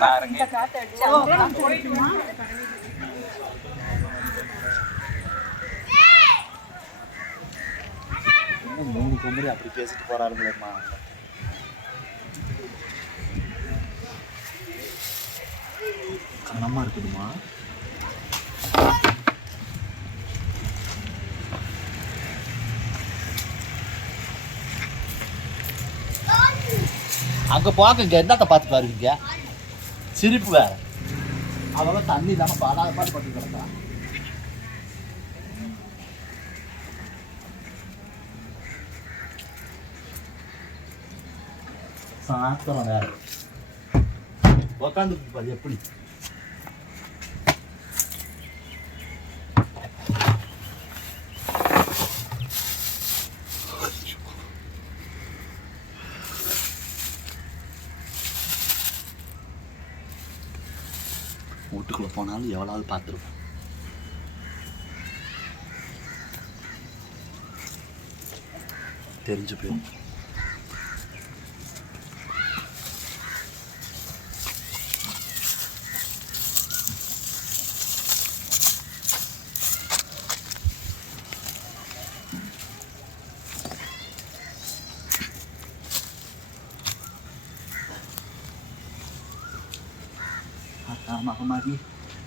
பாருங்க. மூணு குமரி அப்படி பேசிட்டு போறாருங்களேம்மா கனமா இருக்குதுமா அங்க போக இங்க பார்த்து பாருங்க சிரிப்பு வேற. அதெல்லாம் தண்ணி இல்லாம பாடாத பாட்டு பட்டு கிடக்கா சாத்திரம் வேற உக்காந்து எப்படி? வீட்டுக்குள்ள எவ்வளவு பார்த்துருப்போம். தெரிஞ்சு போயிடும்.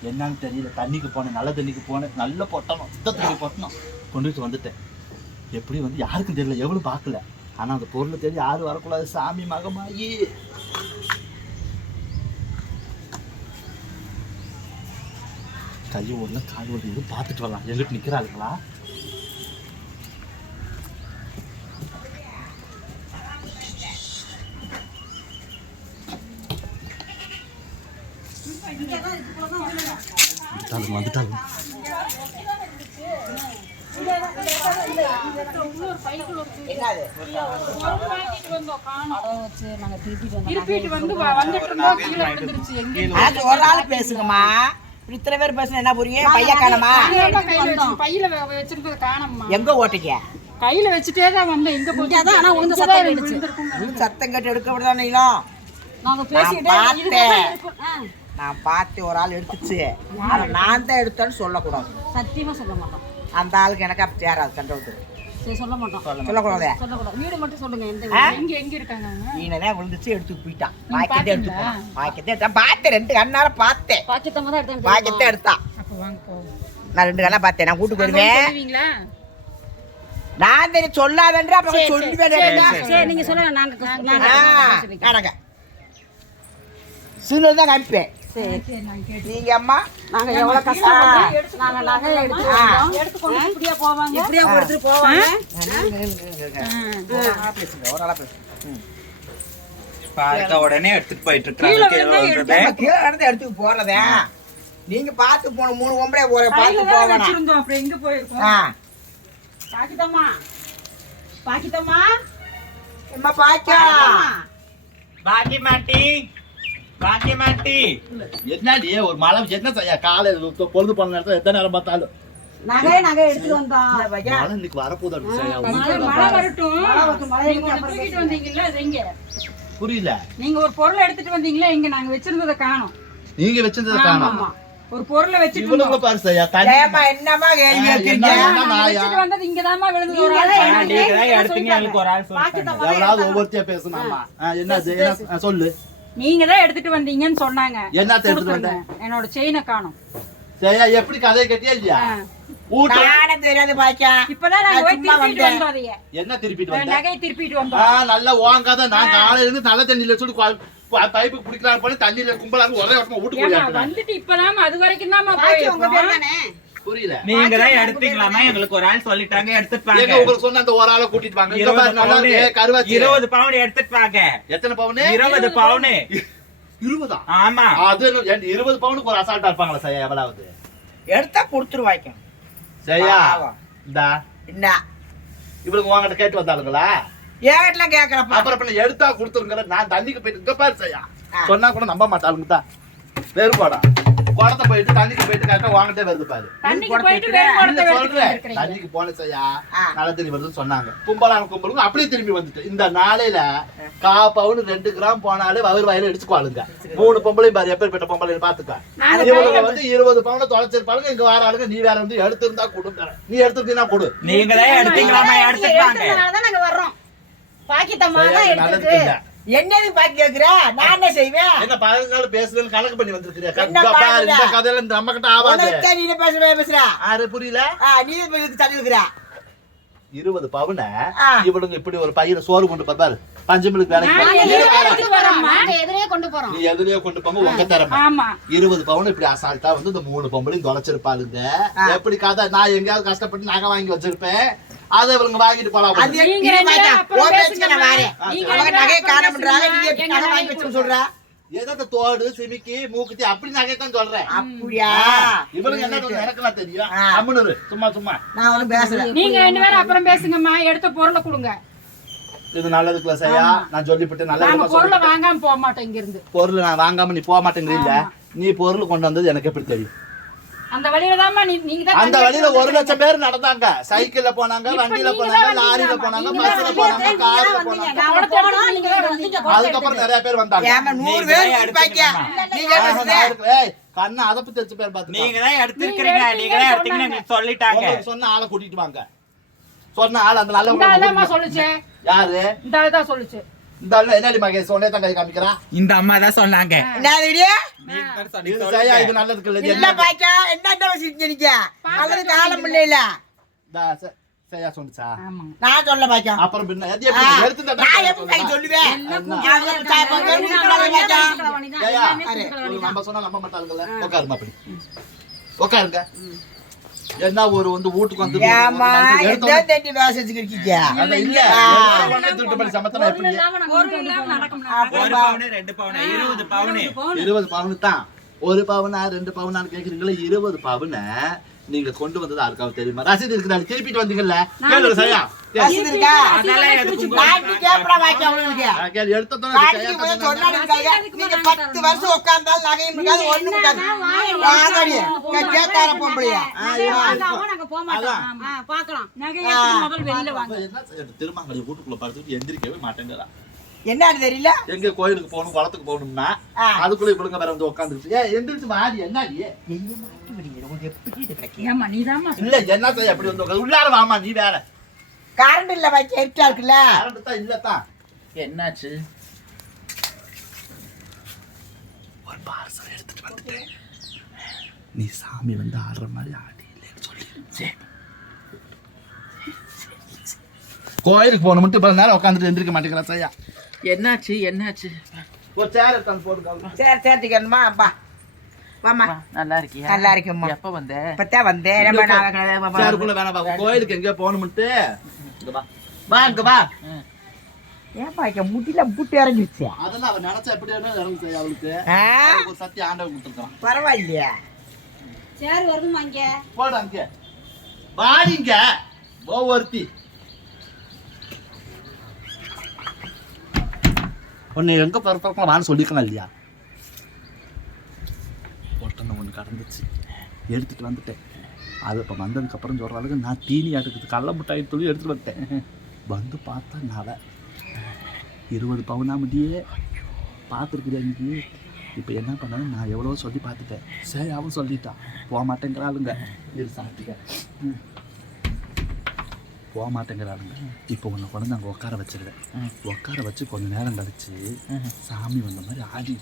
என்னன்னு தெரியல. தண்ணிக்கு போனேன் நல்ல தண்ணிக்கு போனேன் நல்ல பொட்டணும் சுத்த தண்ணி பொட்டணும் கொண்டுட்டு வந்துட்டேன். எப்படி வந்து யாருக்கும் தெரியல எவ்வளோ பார்க்கல. ஆனால் அந்த பொருளை தேடி யாரும் வரக்கூடாது. சாமி மகமாயி. கை ஒன்று கால் ஒன்று எதுவும் பார்த்துட்டு வரலாம். எங்கிட்ட நிக்கிறாளுங்களா வந்துட்டாளுங்க வந்துட்டாளுங்க திருப்பிட்டு வந்து வ- வந்துட்டு இருந்தோம் கீழே விழுந்துருச்சு எங்க அது ஒரு ஆள் பேசுங்கம்மா. இத்தனை பேர் பேசுனா என்ன புரியும்? பைய காணமா? பையில வச்சிருந்தது காணோம்மா. எங்க ஓட்டிக்க கையில வச்சுட்டே தான் வந்தேன். எங்க போச்சு? ஆனா உங்க சத்தம் உள்ள சத்தம் கேட்டு எடுக்க விடுதான் நீங்களும் நாங்க பார்த்தேன். நான் பார்த்து ஒரு ஆள் எடுத்துச்சு. நான் தான் எடுத்தேன்னு சொல்லக்கூடாது. சத்தியமா சொல்ல மாட்டோம். அந்த ஆளுக்கு எனக்கு அப்படி சேராது கண்ட விட்டு. சரி சொல்ல மாட்டோம். சொல்லக்கூடாதே? சொல்லக்கூடாது. வீடு மட்டும் சொல்லுங்க எந்த எங்க எங்க இருக்காங்க நீனே விழுந்துச்சு எடுத்து போயிட்டான். பாக்கெட்டே எடுத்து போனான். பாக்கெட்டே எடுத்தான் பார்த்தேன் ரெண்டு கண்ணால பார்த்தேன். தான் பாக்கெட்டே எடுத்தான் அப்ப வாங்க நான் ரெண்டு கண்ணா பார்த்தேன். நான் கூட்டு போயிருவேன் நான் தெரியும் சொல்லாதன்ற அப்புறம் சொல்லுவேன். சரி நீங்க சொல்லுங்க நாங்க நாங்க சீனியர் தான் காமிப்பேன். சரி நீங்க அம்மா நாங்க எவ்வளவு கஷ்டப்பட்டு நாங்க நகை எடுத்து. எடுத்துக்கொண்டு இப்படியே போவாங்க? இப்படியே அவங்க எடுத்துட்டு போவாங்க. பார்த்த உடனே எடுத்துட்டு போயிட்டு இருக்காங்க எடுத்துக்கு போறதே? நீங்க பார்த்து போன மூணு ஒம்பளை போற பார்த்து போகணும். வச்சிருந்தோம் அப்புறம் எங்க போயிருக்கோம். ஆ. பாக்கித்தம்மா. பாக்கித்தம்மா. அம்மா பாக்கா பாக்கி மாட்டி பாக்கி மாட்டி என்னடி ஒரு மழை என்ன செய்ய? காலை பொழுது போன நேரத்தில் எத்தனை நேரம் பார்த்தாலும். நகை நகை வந்தோம் மழை இன்னைக்கு மழை வரட்டும். தூக்கிட்டு வந்தீங்கல்ல எங்க? புரியல. நீங்க ஒரு பொருளை எடுத்துட்டு வந்தீங்களா? எங்க நாங்க வச்சிருந்ததை காணோம். நீங்க வச்சிருந்ததை காணும். ஒரு பொருளை வச்சுட்டு இவ்வளவு பாரு செய்யா. தண்ணி ஏமா என்னம்மா கேள்வி நாயா? வச்சுட்டு வந்தது இங்கதாம்மா விழுந்தது. ஒரு ஆள் எடுத்தீங்க எனக்கு ஒரு ஆள் சொல்லிட்டாங்க. எவ்வளவு ஒவ்வொருத்தியா பேசணுமா என்னது? என்ன சொல்லு. நீங்க தான் எடுத்துட்டு வந்தீங்கன்னு சொன்னாங்க. என்னத்த எடுத்துட்டு வந்தேன். என்னோட செயினை காணோம். சரியா எப்படி கதையை கட்டியா இல்லையா? தெரியாது பாக்கா இப்பதான் நாங்க போய் திருப்பிட்டு வந்தேன். வந்தோம் என்ன திருப்பிட்டு வந்த நகையை திருப்பிட்டு வந்தோம். நல்லா ஓங்காத. நான் காலையில இருந்து நல்ல தண்ணியில சொல்லி பைப்பு குடிக்கலாம் பண்ணி தண்ணியில கும்பலாங்க ஒரே ஓட்டமா வீட்டுக்கு வந்துட்டு இப்பதான் அது வரைக்கும் தான்? புரியல. நீங்க தான் எடுத்தீங்களாமா எங்களுக்கு ஒரு ஆள் சொல்லிட்டாங்க வாங்க உங்களுக்கு சொன்ன அந்த ஒரு ஆளை கூட்டிட்டு வாங்க. இருபது பவுனு வாங்க எத்தனை பவுனு? இருபது பவுனு. இருபதா? ஆமா. அது இருபது பவுனுக்கு ஒரு அசால்ட்டா இருப்பாங்களா சரியா எவ்வளவு? எடுத்தா கொடுத்துருவாய்க்கும் சரியா. இந்தா. என்ன இவளுக்கு உங்ககிட்ட கேட்டு வந்தாளுங்களா? ஏகட்ல கேக்குறப்பா அப்புறம் பின்ன எடுத்தா கொடுத்துருங்க நான் தண்ணிக்கு போயிட்டு இங்க பாரு சரியா. சொன்னா கூட நம்ப மாட்டாளுங்க தான் வேறுபாடா குடத்தை போயிட்டு தண்ணிக்கு போயிட்டு கரெக்டா வாங்கிட்டே வருது பாரு. சொல்றேன். தண்ணிக்கு போன செய்யா. நல்ல தண்ணி வருதுன்னு சொன்னாங்க. கும்பலான கும்பலுக்கு அப்படியே திரும்பி வந்துட்டு. இந்த நாளையில கா பவுன் ரெண்டு கிராம் போனாலே வயிறு வயல அடிச்சுக்குவாளுங்க மூணு பொம்பளையும் பாரு எப்பேற்பட்ட பொம்பளை பாத்துக்க இவங்க வந்து இருபது பவுன தொலைச்சிருப்பாளுங்க இங்க வர ஆளுங்க நீ வேற வந்து எடுத்திருந்தா கொடுங்க நீ எடுத்திருந்தீங்கன்னா கொடு. நீங்களே எடுத்தீங்களாமா எடுத்துட்டாங்க பாக்கித்தம்மா தான் இல்ல. என்னது பாக்கி கேக்குற? நான் என்ன செய்வேன்? என்ன பதினஞ்சு நாள் பேசுறதுன்னு கணக்கு பண்ணி பாருங்க? இந்த கதையில இந்த நம்ம கிட்ட ஆவாது நீ பேச பேசுற? ஆறு புரியல? ஆ, நீ இதுக்கு தள்ளி இருக்கிற இருபது பவுன. இவனுங்க இப்படி ஒரு பையனை சோறு கொண்டு போய் பாரு. பஞ்சமிலுக்கு வேலைக்கு எதிரே எதிரே கொண்டு போறோம். நீ எதுலயோ கொண்டு போங்க உங்க ஆமா. இருபது பவுன் இப்படி அசால்ட்டா வந்து இந்த மூணு பொம்பளையும் தொலைச்சிருப்பாளுங்க. எப்படி கதை? நான் எங்கேயாவது கஷ்டப்பட்டு நகை வாங்கி வச்சிருப்பேன். அதை இவங்க வாங்கிட்டு போலாம். நீங்க நகை வாங்கி வச்சுன்னு சொல்ற? எதத்த தோடு சிமிக்கி மூக்குத்தி அப்படி நகை தான் சொல்றேன். அப்படியா? இவனுக்கு என்ன தோணுது? எனக்கெல்லாம் தெரியும். அம்முனு சும்மா சும்மா. நான் ஒண்ணும் பேசல. நீங்க ரெண்டு பேரும் அப்புறம் பேசுங்கம்மா. எடுத்த பொருளை கொடுங்க. இது நல்லதுக்குள்ள செய்யா நான் சொல்லிவிட்டு நல்லது பொருளை வாங்காம போக மாட்டோம் இங்க இருந்து. பொருள் நான் வாங்காம நீ போக மாட்டேங்கிறீல்ல நீ பொருள் கொண்டு வந்தது எனக்கு எப்படி தெரியும்? அந்த வழியில தான்மா நீ நீங்க தான் அந்த வழியில எடுத்து ஒரு லட்சம் பேர் நடந்தாங்க. சைக்கிள்ல போனாங்க வண்டியில போனாங்க தான் லாரியில போனாங்க பஸ்ல தான் போனாங்க கார்ல தான் போனாங்க. அதுக்கப்புறம் நிறைய பேர் வந்தாங்க. நூறு பேர் தான் கண்ணை அதப்பு தெரிச்சு பேர் பார்த்து நீங்க தான் எடுத்திருக்கீங்க நீங்க தான் எடுத்தீங்கன்னு சொல்லிட்டாங்க. சொன்ன ஆளை கூட்டிட்டு வாங்க. சொன்ன ஆள் அந்த நல்ல சொல்லுச்சு. யாரு? இந்த ஆள் தான் சொல்லுச்சு. இந்த ஆளு என்னடி மகேஷ் சொன்னே தான் கை காமிக்கிறா? இந்த அம்மா தான் சொன்னாங்க. இது? சரியா? இது நல்லதுக்கு இல்லை இது இல்ல என்ன? என்ன என்ன வச்சிருக்கீங்க நீங்க? அல்லது காலம் இல்லைல. தா, சரியா சொன்னுச்சா? நான் சொல்ல. அப்புறம் பின்ன எடுத்து தட்டா நான் எப்படி கை சொல்லுவேன்? நம்ம சொன்னா நம்ப மாட்டாங்கல்ல உட்காருங்க அப்படி. உட்காருங்க. என்ன ஒரு வந்து வீட்டுக்கு வந்து எடுத்த என்ன தேடி பேசிட்டு இருக்கீங்க? அத இல்ல திருட்டு பண்ணி சமத்தனா எப்படி ஒரு பவுனு ரெண்டு பவுனு இருபது பவுனு. இருபது பவுனு. தான் ஒரு பவுனா ரெண்டு பவுனான்னு கேக்குறீங்களா இருபது பவுனை நீங்க கொண்டு வந்தது யாருக்காவது தெரியுமா? ரசீது இருக்குதா? திருப்பிட்டு வந்தீங்கல்ல. கேளு சரியா? பத்து வருஷம் உட்கார்ந்தாலும் நகையும் இருக்காது, ஒண்ணும் வீட்டுக்குள்ள படுத்துட்டு எந்திரிக்கவே மாட்டேங்கிறா. என்னன்னு தெரியல? எங்க கோயிலுக்கு போகணும் குளத்துக்கு போகணும்னா. அதுக்குள்ள இவளுங்க வேற வந்து உட்காந்துருச்சு ஏ எந்திரிச்சு மாடி என்னடி? இல்ல என்ன செய்ய அப்படி வந்து உட்காந்து உள்ளார வாமா நீ வேற. கரண்ட் இல்ல பாக்கி எரிட்டா இருக்குல்ல? கரண்ட் தான் இல்லத்தான் என்னாச்சு? ஒரு பார்சல் எடுத்துட்டு வந்துட்டேன். நீ சாமி வந்து ஆடுற மாதிரி ஆடி இல்லைன்னு சொல்லி. கோயிலுக்கு போகணும் இப்ப நேரம் உட்காந்துட்டு எந்திரிக்க மாட்டேங்கிறா சையா என்னாச்சு என்னாச்சு? ஒரு சேர் எடுத்தாந்து போட்டுக்காங்க சரி சேர்த்துக்கணுமா அப்பா நல்லா இருக்கியா? நல்லா இருக்கேம்மா. எப்ப வந்த? இப்பதான் வந்தேன் ரொம்ப நாள் சேருக்குள்ள வேணாம் பா கோயிலுக்கு எங்கேயோ போகணும்ட்டு. இங்க வா. வா இங்க வா. ஏன் பாக்க முட்டில புட்டு இறங்கிடுச்சு அதெல்லாம் அவன் நினைச்சா எப்படி வேணாலும் இறங்கு செய்ய அவளுக்கு? ஒரு சத்தியம் ஆண்டவன் கொடுத்துருக்கான் பரவாயில்லையா. சரி வருதுமா இங்க. போடா அங்க வாடிங்க ஒவ்வொருத்தி உன்னை எங்க பிறப்பான்னு சொல்லிக்கலாம் இல்லையா? ஒருத்தனை ஒன்று கடந்துச்சு. எடுத்துட்டு வந்துட்டேன். அது இப்போ வந்ததுக்கப்புறம் சொல்கிற அளவுக்கு நான் தீனி அடுக்குது கடல மிட்டாய் துளி எடுத்துட்டு வந்துட்டேன். வந்து பார்த்தா நலை இருபது பார்த்துருக்குறியா இன்னைக்கு இப்போ என்ன பண்ணாலும் நான் எவ்வளோ சொல்லி பார்த்துட்டேன். சரி அவன் சொல்லிட்டான். போக மாட்டேங்கிறாளுங்க. இரு சாப்பிட்டுக்க. போக மாட்டேங்கிறாளுங்க இப்போ உன்னை கொண்டு அங்கே உட்கார வச்சிருவேன். உட்கார வச்சு கொஞ்ச நேரம் கழிச்சு சாமி வந்த மாதிரி ஆடி.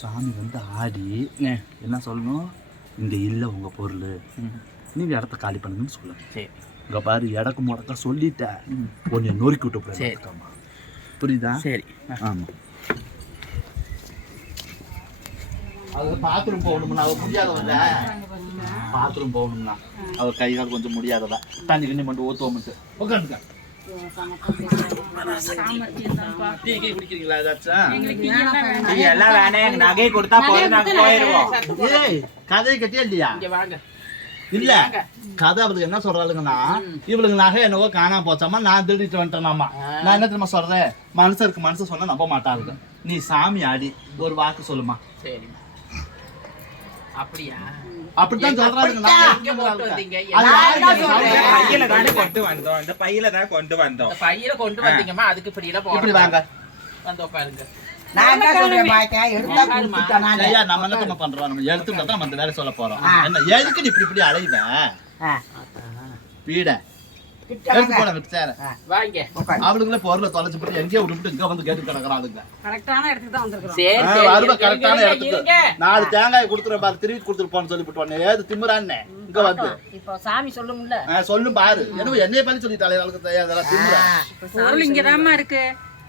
சாமி வந்து ஆடி என்ன சொல்லணும்? இங்கே இல்லை உங்கள் பொருள். நீங்கள் இடத்த காலி பண்ணுங்கன்னு சொல்லுங்க சரி. இங்கே பாரு இடக்கு முடக்க சொல்லிட்டேன் உன்னை நொறுக்கி விட்டு போயிருக்காமா புரியுதா? சரி. ஆமா. அது பாத்ரூம் போகணும்னா அவ முடியாதவல்ல பாத்ரூம் போகணும்னா அவ கை கால் கொஞ்சம் முடியாதவ தண்ணி கிண்ணி மட்டும் ஊத்துவோம்ட்டு உட்காந்துக்க நகை கொடுத்தா போயிருவோம். ஏய் கதையை கட்டியா இல்லையா? வாங்க. இல்ல கதை அவளுக்கு என்ன சொல்றாளுங்கன்னா இவளுக்கு நகை என்னவோ காணாம போச்சாமா நான் திருடிட்டு வந்துட்டேனாமா. நான் என்ன தெரியுமா சொல்றேன் மனுஷருக்கு மனுஷன் சொன்னா நம்ப மாட்டாளுங்க. நீ சாமி ஆடி ஒரு வாக்கு சொல்லுமா. சரி அப்படியா? அப்படித்தான் சொல்றாங்க போட்டு கொண்டு வந்தோம். இந்த பையில தான் கொண்டு வந்தோம். இந்த பையில கொண்டு வந்தீங்கம்மா. அதுக்கு இப்படி எல்லாம் இப்படி போட வாங்க. வந்து உட்காருங்க நான் என்ன சொல்றேன் பாய்க்கா எடுத்தா கொடுத்துட்டேன் நானு. ஐயா நம்ம என்ன பண்றோம்? நம்ம எடுத்து தான் நம்ம அந்த வேலை சொல்ல போறோம். என்ன எதுக்கு நீ இப்படி இப்படி வாங்க. போட. அவளுங்களே பொருளை தொலைச்சு போட்டு எங்கேயோ விட்டுட்டு இங்க வந்து கேட்டு கிடக்குறாளுங்க கரெக்டான இடத்துக்கு தான் இடத்துக்கு. நாலு தேங்காய் கொடுத்துரு பாரு. திருப்பி கொடுத்துட்டு போன்னு சொல்லி போட்டு ஏது திமுறான்னே? இங்க வந்து. இப்போ சாமி சொல்லும்ல. சொல்லும் பாரு. என்ன என்னைய பண்ணி சொல்லிட்டாலே அவளுக்கு அதெல்லாம் திமுறா. பொருள் இங்கதாம்மா இருக்கு.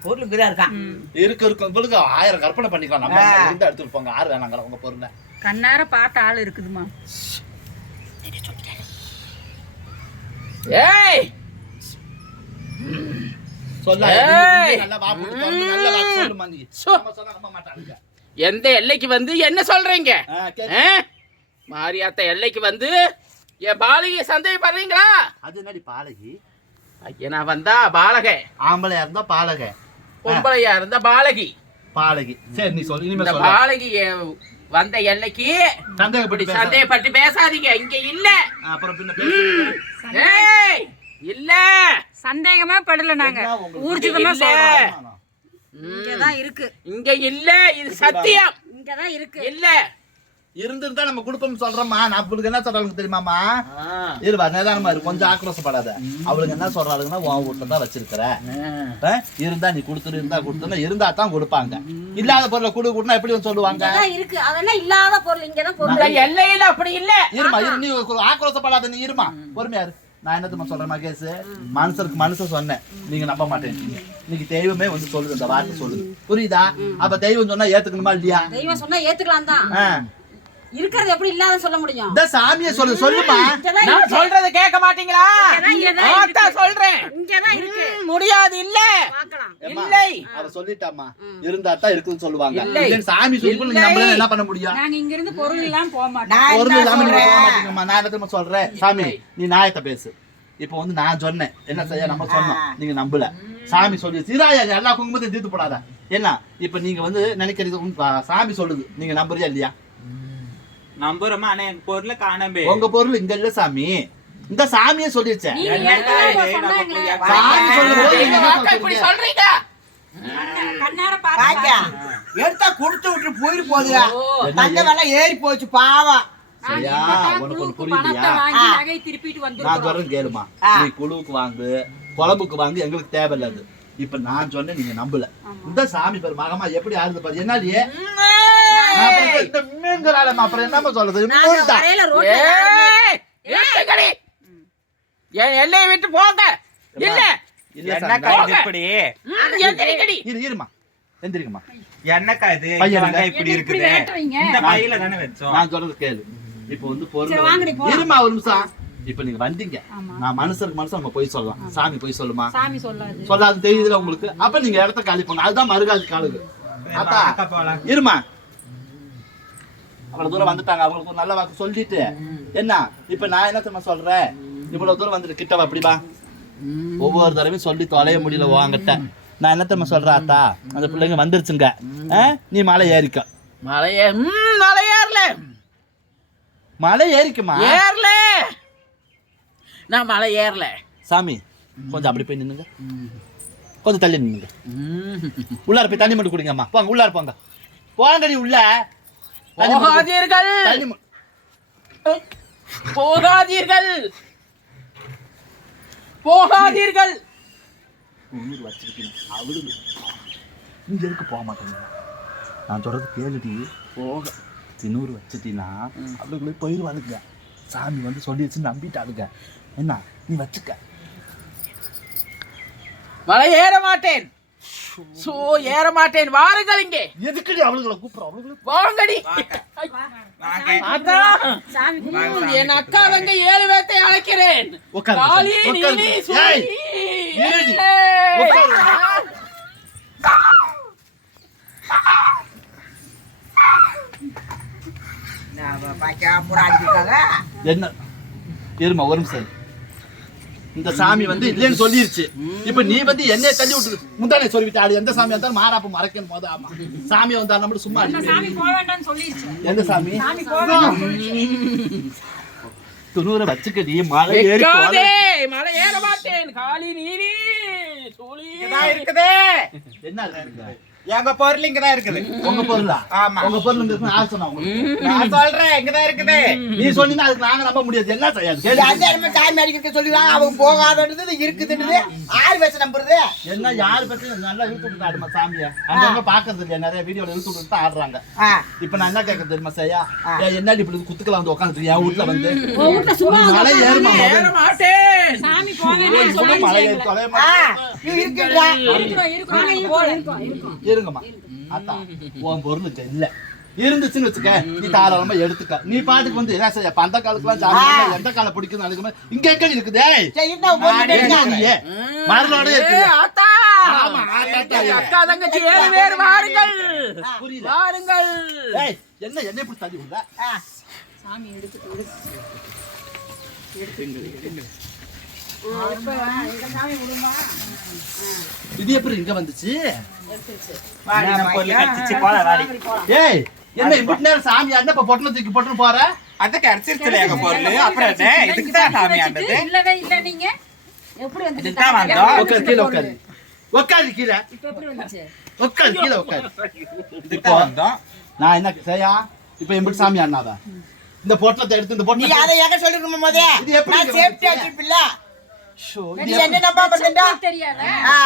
பொருள் இங்கதான் இருக்கான் இருக்கு இருக்கு. உங்களுக்கு ஆயிரம் கற்பனை பண்ணிக்கலாம். நம்ம. இருந்தா எடுத்துட்டு போங்க. யார் வேணாங்கிற உங்க பொருளை. கண்ணார பார்த்த ஆள் இருக்குதுமா ஏய் சொல்ல ஏய். நல்லா வாக்கு கொடுத்து நல்ல வாக்கு சொல்லுமா நீ சோ. நம்ம சொன்னா நம்ப மாட்டாளுங்க. எந்த எல்லைக்கு வந்து என்ன சொல்றீங்க? மாரியாத்த எல்லைக்கு வந்து என் பாலகிய சந்தேகப்படுறீங்களா? அது என்னடி பாலகி? ஐயனா வந்தா பாலக. ஆம்பளையா இருந்தா பாலக. பொம்பளையா இருந்தா பாலகி. பாலகி. சரி நீ சொல்லு பாலகி வந்த எல்லைக்கு சந்தேகப்பட்டு பேசாதீங்க. இங்க இல்ல. அப்புறம் பின்ன இல்ல. சந்தேகமே படல நாங்க. ஊர்ஜிதமா. சொல்றோம். இங்கதான் இருக்கு. இங்க இல்ல. இது சத்தியம். இங்கதான் இருக்கு. இல்ல. இருந்திருந்தா நம்ம குடுப்பம் சொல்றோமா நான் உங்களுக்கு என்ன சொல்றாங்க தெரியுமாமா ஆ. இருவா நிதானமா இரு கொஞ்சம் ஆக்ரோஷப்படாத. அவளுக்கு என்ன சொல்றாளுங்கன்னா உன் வீட்டுல தான் வச்சிருக்கிற? இருந்தா நீ கொடுத்துரு இருந்தா கொடுத்துரு இருந்தா தான் கொடுப்பாங்க. இல்லாத பொருளை கொடு கொடுனா எப்படி வந்து சொல்லுவாங்க? இருக்கு. அதெல்லாம் இல்லாத பொருள் இங்கதான் பொருள் எல்லையில அப்படி இல்ல. இருமா இரு நீ ஆக்ரோஷப்படாத நீ இருமா. பொறுமையா இரு. நான் என்ன சொல்றேன் மகேஷ்? மனுஷருக்கு மனுஷன் சொன்னேன். நீங்க நம்ப மாட்டேன் இன்னைக்கு தெய்வமே வந்து சொல்லுது இந்த வார்த்தை சொல்லுது. புரியுதா? அப்ப தெய்வம் சொன்னா ஏத்துக்கணுமா இல்லையா? தெய்வம் சொன்னா ஏத்துக்கலாம் தான். இருக்கிறது எப்படி இல்லாத சொல்ல முடியும்? இந்த சாமியை சொல்லு சொல்லுமா? நான். சொல்றத கேட்க மாட்டீங்களா? ஆத்தா சொல்றேன். இங்கதான் இருக்கு. முடியாது இல்ல. இல்லை. அவ சொல்லிட்டாமா இருந்தா தான் இருக்குன்னு சொல்லுவாங்க. இல்லை. சாமி சொல்லி நம்மளால என்ன பண்ண முடியும்? நாங்க இங்க இருந்து பொருள் எல்லாம் போக மாட்டோம். நான் பொருள் என்ன இல்லாம நீங்க போக சொல்றேன்? மாட்டீங்கம்மா. நான் என்ன சொல்றேன்? சாமி நீ நாயத்தை பேசு. இப்போ வந்து நான் சொன்னேன். என்ன செய்ய நம்ம சொன்னோம். நீங்க நம்பல. சாமி சொல்லி சீராயா? எல்லா குங்குமத்தையும் தீர்த்து போடாத. என்ன இப்ப நீங்க வந்து நினைக்கிறது சாமி சொல்லுது. நீங்க நம்புறியா இல்லையா? நம்புறோமா? ஆனா என் பொருளை காணவே உங்க பொருள் இங்க இல்ல சாமி. இந்த சாமியே சொல்லிருச்சேன். எடுத்தா கொடுத்து விட்டு போயிட்டு போகுதுடா ஓ, தங்க விலை ஏறி போச்சு பாவம் சரியா? உனக்கு புரியுதியா? திருப்பிட்டு நான் சொல்றேன் கேளுமா. நீ குழுவுக்கு வாங்கு குழம்புக்கு வாங்கு எங்களுக்கு தேவையில்ல அது இப்ப நான் சொன்னேன் நீங்க நம்பல. இந்த சாமி பேர் மகமா எப்படி ஆறுது பாரு. என்னடியே இந்த மீன்கிறாளம்மா அப்புறம் என்னம்மா சொல்றது. என் எல்லையை விட்டு போங்க. இல்ல. இல்ல என்னக்கா சாமி. இது இப்படி? ம், எந்திரிங்கடி. இரு இருமா. எந்திரிக்கம்மா என்னக்கா இது. இப்படி இருக்குது? இந்த பையில தானே வச்சோம். நான் சொல்றது கேளு. இப்போ வந்து பொருள். இருமா ஒரு நிமிஷம். இப்ப நீங்க வந்தீங்க. நான் மனுஷருக்கு மனுஷன் நம்ம போய் சொல்லலாம். சாமி போய் சொல்லுமா? சாமி சொல்லாது. சொல்லாது தெரியுதுல உங்களுக்கு. அப்ப நீங்க இடத்த காலி பண்ணணும் அதுதான் மறுகாலி போலாம். இருமா. அவ்வளவு தூரம் வந்துட்டாங்க. அவங்களுக்கு ஒரு நல்ல வாக்கு சொல்லிட்டு. என்ன? இப்ப நான் என்ன தெரியுமா சொல்றேன்? இவ்வளவு தூரம் வந்துட்டு கிட்ட வா, அப்படி வா. ஒவ்வொரு தடவையும் சொல்லி தொலைய முடியல வாங்கிட்ட நான் என்ன தெரியுமா சொல்றேன் அத்தா அந்த பிள்ளைங்க வந்துருச்சுங்க? நீ மலை ஏறிக்க. மலையே ம், மலை ஏறல. மலை ஏறிக்குமா? ஏறல. நான் மலை ஏறல. சாமி கொஞ்சம் அப்படி போய் நின்னுங்க கொஞ்சம் தள்ளி நின்னுங்க. உள்ளார போய் தண்ணி மட்டும் குடிங்கம்மா. போங்க உள்ளார போங்க. போங்கடி உள்ள. போகாதீர்கள். போகாதீர்கள். போகாதீர்கள். வச்சிருக்கீங்க அவளுக்கு இங்க இருக்கு போக மாட்டேங்க? நான் சொல்றது கேளுடி. போக. தின்னூறு வச்சுட்டீங்கன்னா அவளுக்குள்ளே போயிடுவாளுங்க. சாமி வந்து சொல்லிடுச்சு நம்பிட்டாளுங்க. என்ன? நீ வச்சுக்க. மலை ஏற மாட்டேன். சோ ஏற மாட்டேன் வாருங்கள் இங்கே. எதுக்குடி அவளுங்களை கூப்பிடுற? அவளுங்களை வாங்கடி என் அக்கா வந்து ஏழு பேர்த்தை அழைக்கிறேன். காளி. நீலி, அடிச்சிருக்காங்க என்ன? இருமா ஒரு நிமிஷம். இந்த சாமி வந்து இல்லைன்னு சொல்லிருச்சு. இப்ப நீ வந்து என்னைய தள்ளி விட்டு முந்தானே சொல்லிவிட்டு அது எந்த சாமி வந்தாலும் மாறாப்ப மறக்கணும் போது ஆமா. சாமி வந்தா நம்ம சும்மா எந்த சாமி? துணூரை வச்சுக்கடி மலை ஏறி. மலை ஏற மாட்டேன். காலி நீரி என்ன? எங்க பொருள் இங்கதான் இருக்குது. உங்க பொருளா? ஆமா. உங்க பொருள் இங்க இருக்குன்னு யார் சொன்னா உங்களுக்கு? நான் சொல்றேன் இங்கதான் இருக்குது. நீ சொன்னீங்கன்னா அதுக்கு நாங்க நம்ப முடியாது. என்ன செய்யாது இடமே சாமி அடிக்க சொல்லிடுறாங்க அவங்க போகாதது இருக்குதுன்றது. ஆறு வச்சு நம்புறது? என்ன யாரு பத்தி நல்லா இழுத்து விட்டு ஆடுமா சாமிய? அங்க பாக்குறது இல்லையா? நிறைய வீடியோல இழுத்து விட்டு தான் ஆடுறாங்க. இப்ப நான் என்ன கேட்க தெரியுமா செய்யா ஏன் என்னடி இப்படி குத்துக்கலாம் வந்து உட்காந்துட்டு என் வீட்டுல வந்து மலை ஏறுமா ஏற மாட்டேன். இருங்கம்மா. அதான் உன் பொருளுக்கு இல்ல. இருந்துச்சுன்னு வச்சுக்க நீ தாராளமா எடுத்துக்க. நீ பாட்டுக்கு வந்து என்ன செய்ய அந்த காலத்துலாம் சாமி எந்த காலம் பிடிக்குது அதுக்கு மேல இங்க எங்க இருக்குதே? மறுநாடு ஏ, இருக்குது அக்கா தங்கச்சி ஏழு பேர் வாருங்கள். வாருங்கள். என்ன என்ன இப்படி தள்ளி விடுற? ஆ. இது எப்படி இங்க வந்துச்சு. ஏய் என்ன இப்படி நேரம் சாமி இப்ப பொட்டணம் தூக்கி பொட்டணும் போற? அது கிடைச்சிருச்சுல எங்க பொருள்? அப்புறம் என்ன? இதுக்கு தான் சாமி ஆண்டது இல்லவே இல்ல நீங்க. எப்படி வந்து இதுதான் வந்தோம். உட்காரு கீழே உட்காரு உட்காரு கீழே. இப்ப எப்படி வந்துச்சு? உட்காரு கீழே உட்காரு இதுக்கு தான் வந்தோம். நான் என்ன செய்யா? இப்ப எப்படி சாமி அண்ணாவ இந்த பொட்டணத்தை எடுத்து இந்த நீ பொட்டணத்தை அதை எங்க சொல்லிருக்கணும் போதே இது எப்படி நான் இங்க சேஃப்டி வந்துச்சு? என்ன நம்ப மாட்டேன்டா தெரியாத? ஆ.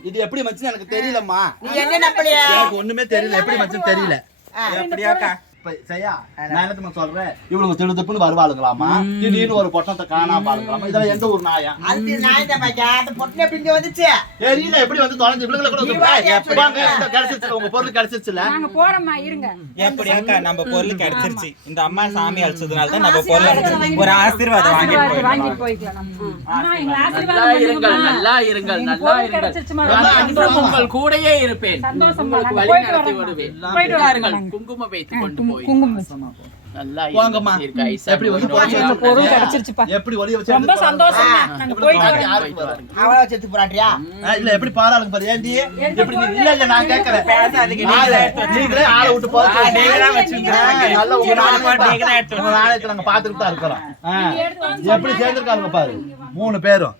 இது எப்படி வந்துச்சுன்னு எனக்கு தெரியலம்மா. நீ என்ன நம்பலையா எனக்கு ஒண்ணுமே தெரியல. எப்படி வந்துச்சுன்னு தெரியல. எப்படியாக்கா நான் வருவாளுங்களாமா? திடீர்னு ஒரு காணாம பாருங்களாமா? இதெல்லாம் எந்த ஒரு நாயா? அது அந்த வந்துச்சு? தெரியல எப்படி வந்து தொலைஞ்சு இவளுங்களை கூட உங்க பொருள் கிடைச்சிருச்சுல. நாங்க போறோம்மா இருங்க. எப்படியாக்கா நம்ம பொருள் கிடைச்சிருச்சு. இந்த அம்மா சாமி அழிச்சதுனால தான் நம்ம பொருள் ஒரு ஆசீர்வாதம் வாங்கி ஆசீர்வாதம் வாங்கி போயிடலாம் போய்க்கலாம் நம்ம அம்மா எங்களை நல்லா ஆசீர்வாதம் இருங்கள். நல்லா இருங்கள் இருங்கள். உங்கள் கூடயே இருப்பேன். சந்தோஷமா, வழி நடத்தி. விடுவேன். குங்குமம் வைத்து கொண்டு குங்குமம் எப்படி. பொருள் கிடைச்சிருச்சுப்பா எப்படி ஒளிய வச்சு ரொம்ப சந்தோஷமா? நாங்க போயிட்டு? அவளை இல்ல எப்படி பாராளுங்க பாரு? ஏண்டி? எப்படி நீ- இல்ல இல்ல நான் கேக்குறேன். ஆளு, நீங்களே நீங்களே விட்டு போக ஆ, நீங்க தான் வச்சிருக்கீங்க. நல்ல உங்க எடுத்து நாளைக்கு நாங்க பாத்துக்கிட்டு தான் இருக்கிறோம். எப்படி சேர்ந்திருக்காங்க பாரு? மூணு பேரும்.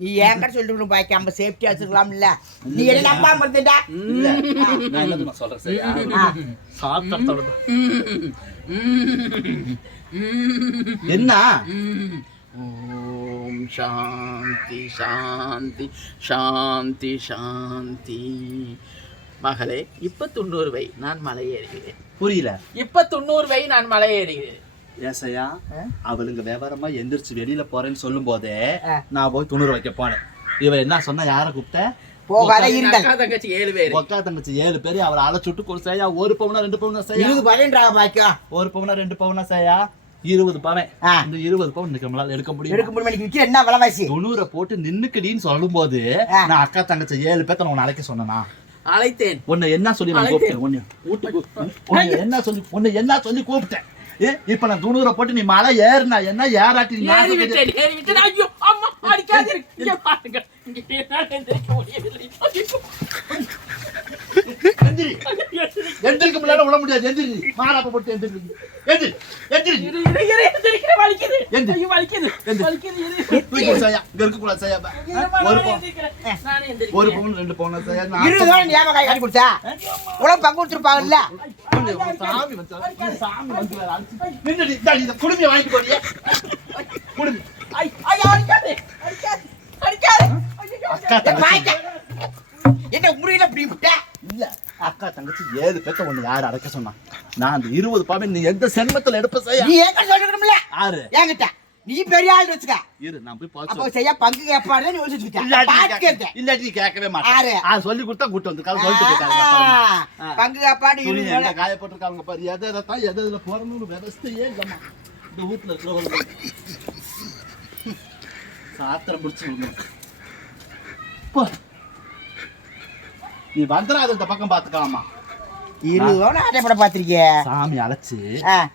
நீ ஏன்டா சொல்லிட்டு பாக்கி நம்ம சேஃப்டி வச்சிருக்கலாம் இல்ல நீ என்ன நம்பாம இருந்தா இல்ல. நான் என்ன தெரியுமா சொல்றேன்? சரியா என்ன? ஓம் சாந்தி சாந்தி சாந்தி சாந்தி. மகளே இப்ப தொண்ணூறு வை நான் மலை ஏறுகிறேன் புரியல. இப்ப தொண்ணூறு வை நான் மலை ஏறுகிறேன் ஏசையா அவளுங்க விவரமா எந்திரிச்சு வெளியில போறேன்னு சொல்லும் போதே. நான் போய் துணூறு வைக்க போனேன். இவ என்ன சொன்னா யார கூப்பிட்ட? போகாத என் இருங்கள். அக்கா தங்கச்சி ஏழு பேர். ஒக்கா தங்கச்சி ஏழு பேரு அவளை அழைச்சுட்டு கொடு செய்யா ஒரு பவுனா ரெண்டு பவுனா செய்யா இருபது ஒரு பவுனா ரெண்டு பவுனா செய்யா இருபது பவன். இந்த இருபது பவுன் நம்மளால எடுக்க முடியும்? எடுக்க முடியும்? என்ன விலைவாசி? தொண்ணூறை போட்டு நின்னுக்கடின்னு சொல்லும் போது. நான் அக்கா தங்கச்சி ஏழு பேத்த உன்னை அழைக்க சொன்னனா? அழைத்தேன். உன்னை என்ன சொல்லி நான் கூப்பிட்டேன்? உன்னை என்ன சொல்லி உன்னை என்ன சொல்லி கூப்பிட்டேன்? இப்ப நான் துணூரை போட்டு நீ மலை ஏறினா என்ன? ஏறாட்டி ஏறி விட்டேன் ஏறி விட்டேன். ஐயோ அம்மா அடிக்காதீர்கள் இங்க பாருங்க. இங்க என்னால் எந்திரிக்க முடியவில்லை. ஐயோ. எந்திரி. எந்திரிக்க முடியாத விட முடியாது. எந்திரி. மாறாப்ப போட்டு எந்திரி. எந்திரி. எந்திரி. இரு, இரு, இரு, எந்திரிக்கிறேன், வலிக்குது. எந்திரி. ஐயோ, வலிக்குது. எந்திரி. வலிக்குது இரு. தூக்கி செய்யா இங்க இருக்க கூடாது ஒரு நானே பவுன். நானே ஒரு ரெண்டு பவுன் செய்யா இருபது ரூபா ஞாபகம் காய் காட்டி கொடுத்தா உலகம் பங்கு கொடுத்துருப்பாங்கல்ல? சாமி வந்து சாமி வந்து நின்னுடி இந்தாடி இந்த குடுமையை வாங்கிட்டு போறியே குடுமி ஐ, ஐயோ, அடிக்காதே, அடிக்காதே, அக்கா தங்கச்சி வாய்க்க. என்ன முறையில இப்படி விட்ட இல்ல அக்கா தங்கச்சி ஏழு பேத்த ஒண்ணு யாரு அடைக்க சொன்னா நான் அந்த இருபது பாவம் நீ எந்த சென்மத்துல எடுப்ப செய்ய நீ ஏன் சொல்லிருக்கணும்ல ஆறு என்கிட்ட நீ பெரிய ஆள் வச்சுக்க. இரு நான் போய் அப்போ பார்த்து செய்ய பங்கு கேட்பாடு நீ இல்லாட்டி நீ பாட்டு கேட்டேன் இல்லாட்டி கேட்கவே. மாட்டேன் ஆ சொல்லி கொடுத்தா கூட்டு வந்து கால் சொல்லிட்டு போயிட்டாங்க. பங்கு கேட்பாடு துணி இருபது எங்க ரூபா. காய போட்டிருக்காங்க பாரு. எதை எதை தான் எதை எதுல போறணும்னு விவஸ்தையே இல்லம்மா. இந்த வீட்டுல இருக்கிறவங்க. சாத்திரம் பிடிச்சு போ. நீ வந்துடாத இந்த பக்கம் பாத்துக்கலாமா இருபது ரூபா ஆட்டை படம் பாத்திருக்கிய சாமி அழைச்சு.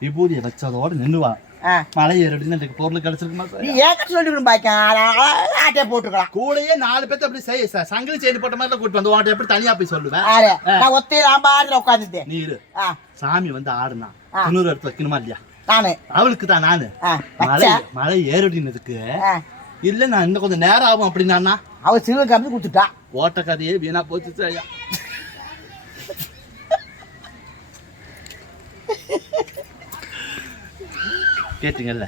விபூதியை வச்சதோட நின்னுவா. ஆ. மலை ஏறடின்னு எனக்கு பொருள் கிடைச்சிருக்குமா நீ ஏக்க சொல்லிக்கணும் பாய்க்கா ஆட்டையை போட்டுக்கலாம். கூடயே நாலு பேர்த்த அப்படி செய் ச- சங்கிலி செயின் போட்ட மாதிரி கூட்டு வந்து உன்கிட்ட எப்படி தனியா போய் சொல்லுவேன் நான் ஒத்தையில ஆம்பாடுல உட்காந்துட்டேன் நீ இரு. ஆ. சாமி வந்து ஆடுனா. இன்னொரு இடத்துல வைக்கணுமா இல்லையா? நானு. அவளுக்கு தான் நானு. மலை வச்சா. மலை ஏறடினதுக்கு இல்ல நான் இன்னும் கொஞ்சம் நேரம் ஆகும் அப்படின்னா அவ சிறுவன் காமிச்சு கொடுத்துட்டா ஓட்ட கதையே வீணா போச்சு ஐயா கேட்டிங்கல்ல?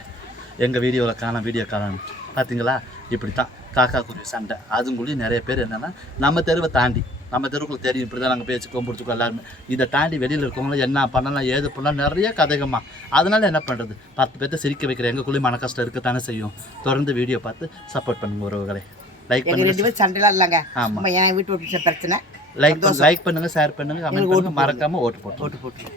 எங்கள் வீடியோவில் காணோம் வீடியோ காணோம். பார்த்தீங்களா இப்படி தான் காக்கா குருவி சண்டை அதுங்குள்ளேயும் நிறைய பேர் என்னென்னா நம்ம தெருவை தாண்டி நம்ம தெருவுக்குள்ள தெரியும். இப்படி தான் நாங்கள் பேச்சு கொம்பிடிச்சுக்கோ எல்லாருமே. இதை தாண்டி வெளியில் இருக்கவங்களும் என்ன பண்ணலாம் ஏது பண்ணலாம் நிறைய கதைகம்மா அதனால என்ன பண்ணுறது பத்து பேர்த்த சிரிக்க வைக்கிற எங்களுக்குள்ளேயும் மன கஷ்டம் இருக்கத்தானே செய்யும். தொடர்ந்து வீடியோ பார்த்து சப்போர்ட் பண்ணுங்க உறவுகளை. லைக் பண்ணுங்க ரெண்டு பேரும் சண்டைலாம் இல்லைங்க. ஆமா. சும்மா என் வீட்டு பிரச்சனை? லைக் லைக் பண்ணுங்க ஷேர் பண்ணுங்க கமெண்ட் பண்ணுங்க. மறக்காம ஓட்டு போட்டு போட்டு போட்டு